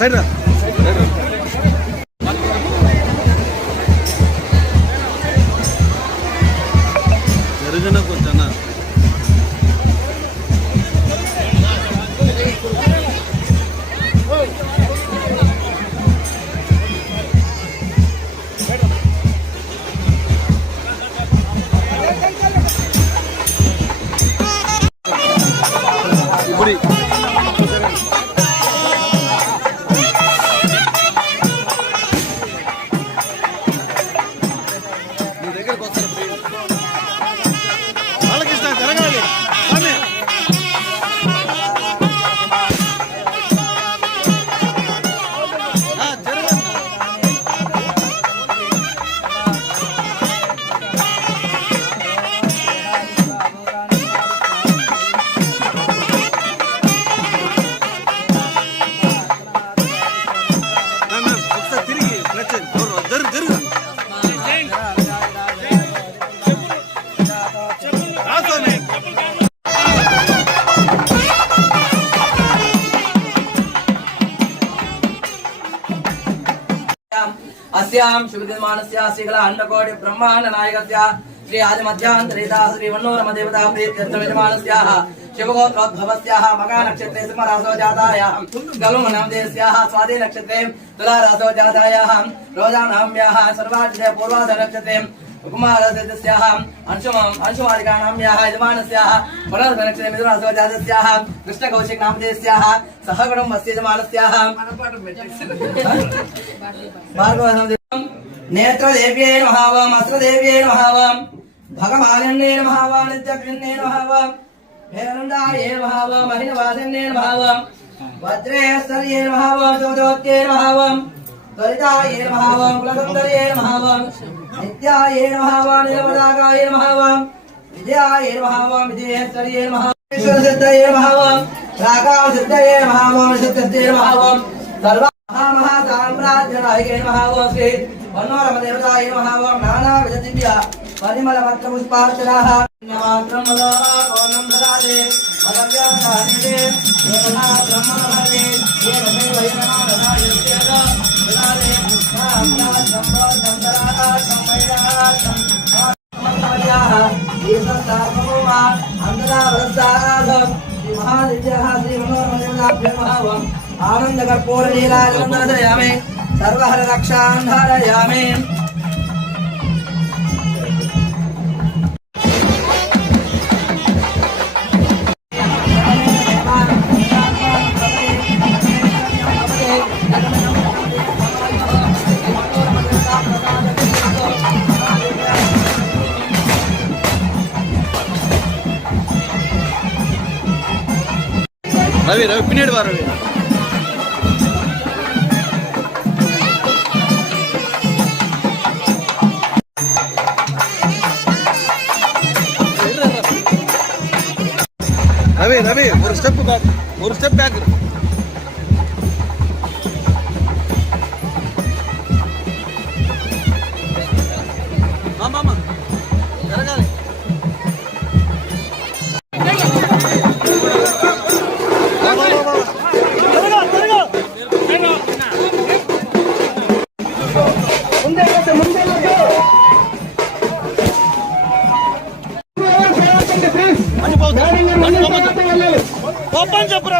Side రా జరిగిన కొంచెం ఇప్పుడు अस्यां शुभदिनमानस्य श्रीकला अंडकोटि ब्रह्मांड नायकस्य श्री आदि मध्यांतरेता श्री वन्नोरम देवता प्रीत्यर्थविद्यमानस्याः शिवगोत्रोद्भवस्याः मगा नक्षत्रे सिंहरासो जातायाः गलुमनामदेस्याः स्वाति नक्षत्रे तुलारासो जातायाः रोजानाम्याः सर्वार्जिते पूर्वाध नक्षत्रे कुमारस्याः अंशुमालिकानाम्याः यजमानस्याः वरदनक्षत्रे मिथुनरासो जातस्याः कृष्णकौशिक नामदेस्याः सहकुटुम्बस्य यजमानस्याः नेत्रदेव्यै नमः वाम अस्त्रदेव्यै नमः वाम भगमालिन्यै नमः वाम नित्यकृष्ण्यै नमः वाम हेरण्डायै नमः वाम महिनवासिन्यै नमः वाम वज्रेश्वर्यै नमः वाम चोदोत्यै नमः वाम त्वरितायै नमः वाम कुलसुन्दर्यै नमः वाम नित्यायै नमः वाम नीलपताकायै नमः वाम विजयायै नमः वाम विजयेश्वर्यै नमः ईश्वरसिद्धये नमः वाम राकासिद्धये नमः वाम सिद्धये नमः वाम सर्व महासाम्राज्यनायके नमः वाम श्री वन्नोरम देवताये नमः वाम नानाविध दिव्य परिमलपत्र पुष्पार्चनाः नमात्रं मदाकोनं ददाते मदव्यानानिते देवता ब्रह्मणमते येन वैनः ददायस्य ददाते नाम्ना संवदन्तराः संवैराः संवैराः ईश्वरसार्वभौमा अन्तरावरसाराधं श्री महादिव्यः श्री वन्नोरम देवताभ्यो नमः वाम आनंद कर्पूर लीलाजलंदयामे सर्वहर रक्षान् धारयामे रवि रवि पिनेड बार रवि रवि रवि और स्टेप बैक मामा जरगाली ఓపెన్ చెప్పురా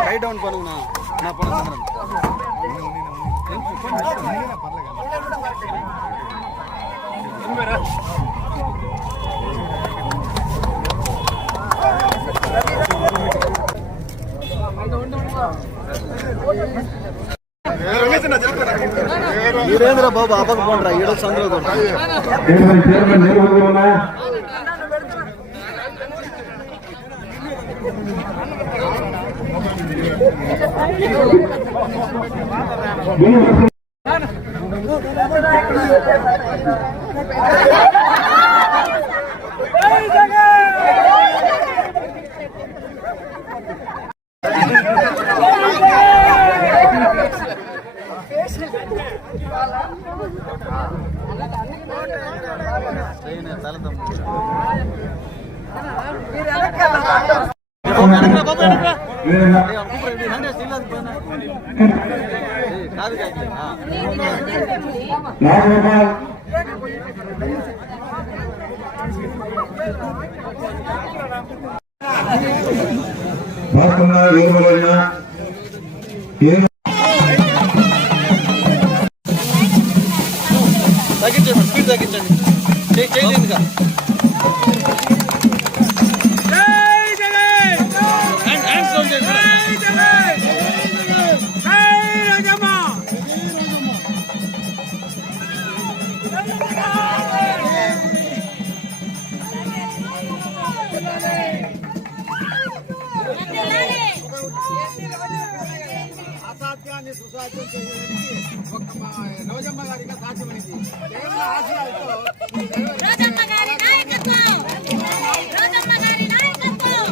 కై డౌన్ పను నా పను వీరేంద్ర బాబు అప్పకు పోండ్రా ఈడో సందులో తగ్గించండి స్పీడ్ తగ్గించండి చేయండి అసాధ్యాన్ని సుసాధ్యం చేయడానికి ఒక రోజమ్మ గారిగా సాధ్యమైంది. కేవలం ఆశయాలతో రోజమ్మ గారి నాయకత్వం, రోజమ్మ గారి నాయకత్వం.